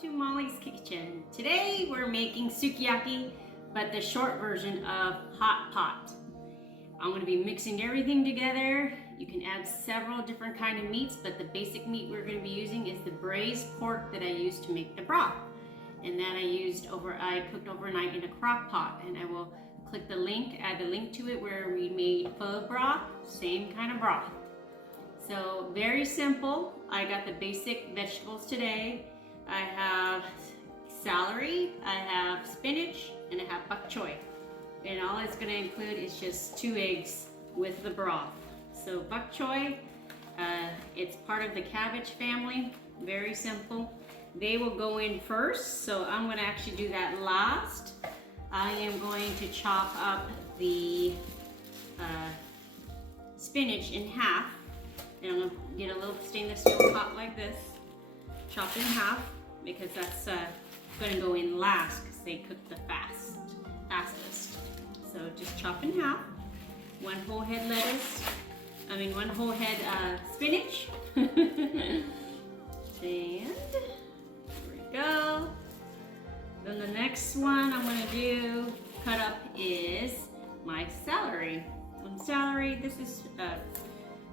to Molly's Kitchen. Today we're making sukiyaki, but the short version of hot pot. I'm going to be mixing everything together. You can add several different kind of meats, but the basic meat we're going to be using is the braised pork that I used to make the broth. And that I cooked overnight in a crock pot, and I will click the link, add the link to it where we made pho broth, same kind of broth. So very simple. I got the basic vegetables today. I have celery, I have spinach, and I have bok choy. And all it's going to include is just 2 eggs with the broth. So bok choy, it's part of the cabbage family. Very simple. They will go in first, so I'm going to actually do that last. I am going to chop up the spinach in half. And I'm going to get a little stainless steel pot like this, chop in half, because that's going to go in last because they cook the fastest. So just chop in half. 1 whole head one whole head spinach. And there we go. Then the next one I'm going to cut up is my celery. And celery, this is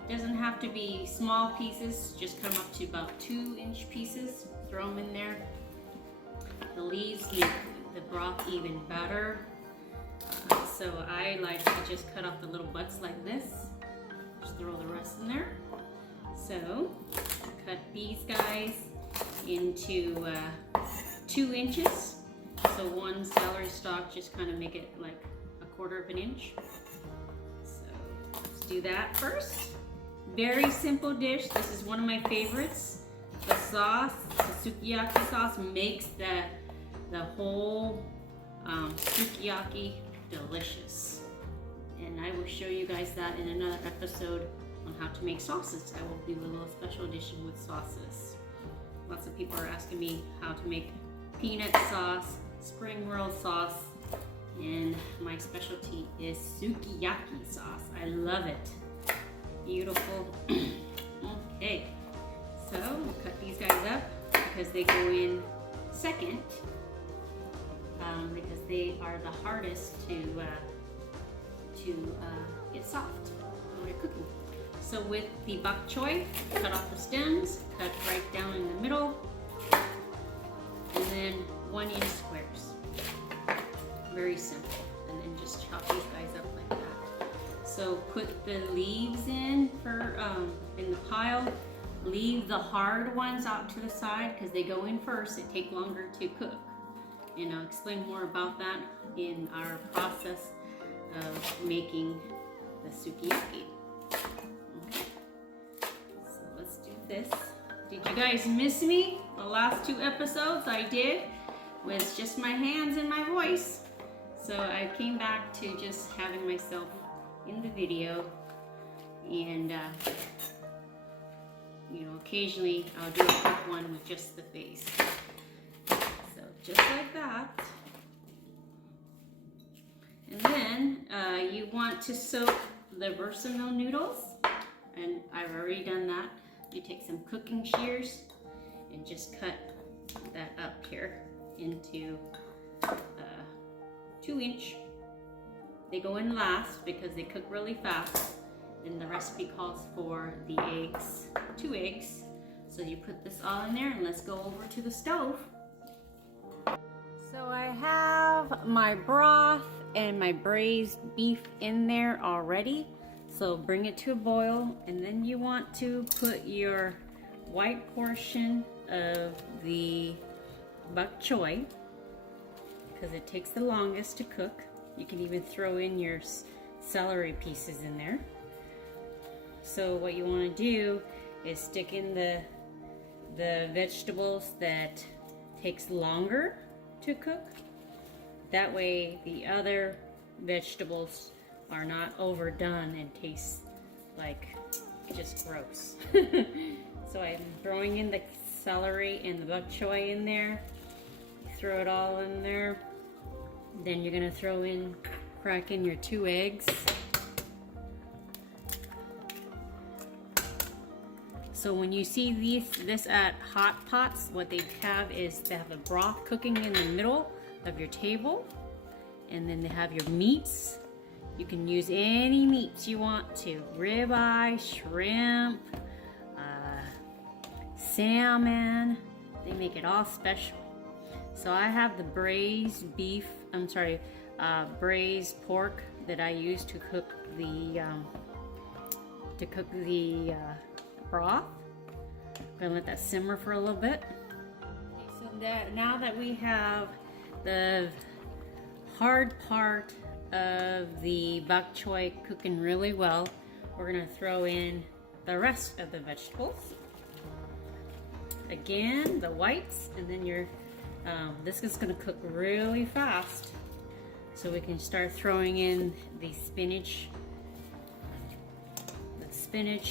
doesn't have to be small pieces, just come up to about 2-inch pieces, throw them in there. The leaves make the broth even better. So I like to just cut off the little butts like this, just throw the rest in there. So cut these guys into 2 inches. So 1 celery stalk, just kind of make it like 1/4 of an inch. So let's do that first. Very simple dish. This is one of my favorites. The sauce, the sukiyaki sauce, makes the whole sukiyaki delicious. And I will show you guys that in another episode on how to make sauces. I will do a little special edition with sauces. Lots of people are asking me how to make peanut sauce, spring roll sauce, and my specialty is sukiyaki sauce. I love it. Beautiful. Okay, so we'll cut these guys up because they go in second, because they are the hardest to get soft when you're cooking. So with the bok choy, cut off the stems, cut right down in the middle, and then 1-inch squares. Very simple. And then just chop these guys up like that. So put the leaves in the pile. Leave the hard ones out to the side because they go in first. They take longer to cook. And I'll explain more about that in our process of making the sukiyaki. Okay. So let's do this. Did you guys miss me? The last 2 episodes I did with just my hands and my voice. So I came back to just having myself in the video, and occasionally I'll do a quick one with just the face. So just like that. And then you want to soak the versamel noodles, and I've already done that. You take some cooking shears and just cut that up here into 2-inch. They go in last because they cook really fast. And the recipe calls for the eggs, 2 eggs. So you put this all in there, and let's go over to the stove. So I have my broth and my braised beef in there already. So bring it to a boil, and then you want to put your white portion of the bok choy because it takes the longest to cook. You can even throw in your celery pieces in there. So what you want to do is stick in the vegetables that takes longer to cook. That way the other vegetables are not overdone and taste like just gross. So I'm throwing in the celery and the bok choy in there. Throw it all in there. Then you're gonna crack in your 2 eggs. So when you see this at hot pots, what they have is they have the broth cooking in the middle of your table, and then they have your meats. You can use any meats you want to: ribeye, shrimp, salmon. They make it all special. So I have the braised pork that I use to cook the broth. I'm gonna let that simmer for a little bit. Okay, so now that we have the hard part of the bok choy cooking really well, we're gonna throw in the rest of the vegetables. Again, the whites, and then this is gonna cook really fast. So we can start throwing in the spinach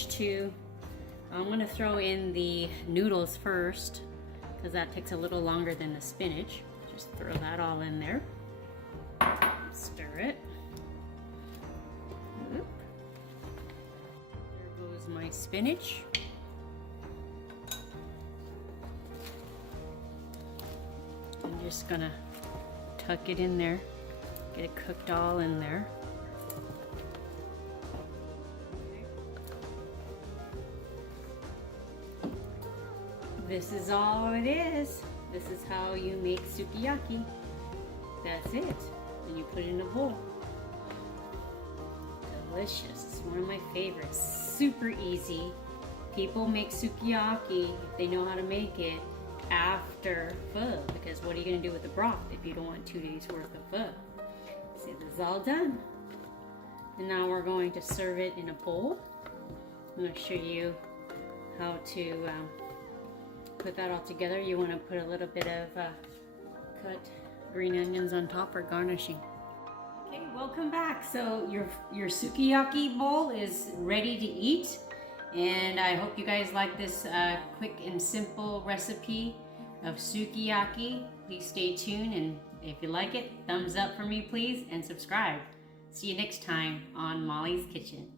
too. I'm gonna throw in the noodles first because that takes a little longer than the spinach. Just throw that all in there. Stir it. Oop. There goes my spinach. I'm just gonna tuck it in there, get it cooked all in there. This is all it is. This is how you make sukiyaki. That's it. Then you put it in a bowl. Delicious. It's one of my favorites. Super easy. People make sukiyaki, if they know how to make it, after pho, because what are you going to do with the broth if you don't want 2 days worth of pho? See, this is all done. And now we're going to serve it in a bowl. I'm going to show you how to put that all together. You want to put a little bit of cut green onions on top for garnishing. Okay, welcome back. So your sukiyaki bowl is ready to eat, and I hope you guys like this quick and simple recipe of sukiyaki. Please stay tuned, and if you like it, thumbs up for me please, and subscribe. See you next time on Molly's Kitchen.